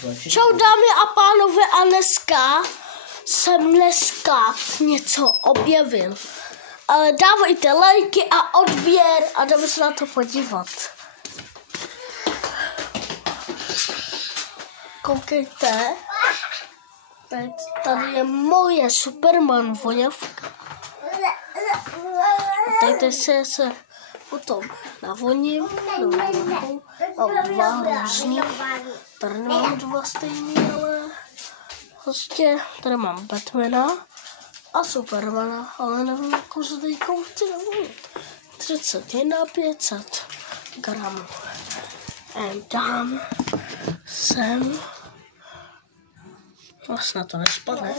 Čau dámy a pánové, a dneska jsem něco objevil. Ale dávejte lajky a odběr a jdeme se na to podívat. Koukejte. Teď tady je moje Superman voňavka. Dejte se potom navoním a dva různý. Tady nemám dva stejný, ale prostě tady mám Batmana a Supermana, ale nevím, jakou se teďkou chci navonit. 31 500 gramů. Dám sem. Vlastně to nespadne.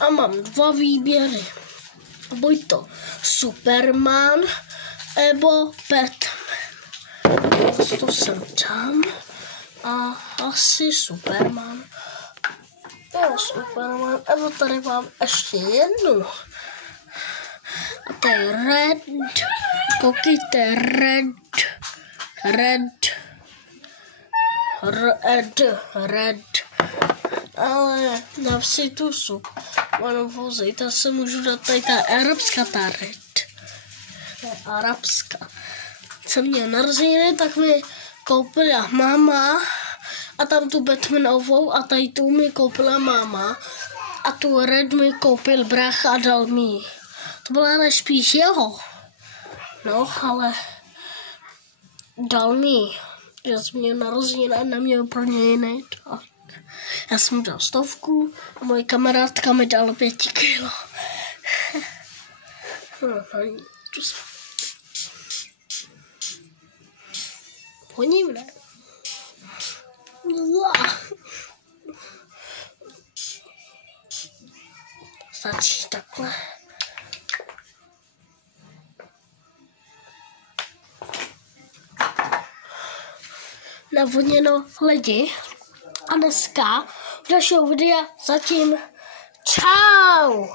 A mám dva výběry. Buď to Superman nebo Batman. To sem dám. A asi Superman. Jo, Superman. Nebo tady mám ještě jednu. A to je Red. Koukejte, Red. Ale dám si tu Supermanovou zítra se můžu dát tady ta arabská, ta Red. To je arabská. Jsem měl narozeniny, tak mi koupila máma a tam tu Batmanovou a tady tu mi koupila máma a tu Red mi koupil brácha a dal mi. To byla ale spíš jeho. No, ale dal mi. Já jsem měl narozeniny a neměl pro ně jiný. Tak. Já jsem mu dal 100 a moje kamarádka mi dala 5 kilo. Poním, ne? Stačí takhle. Navoněno lidi. A dneska v dalšího videa zatím čau!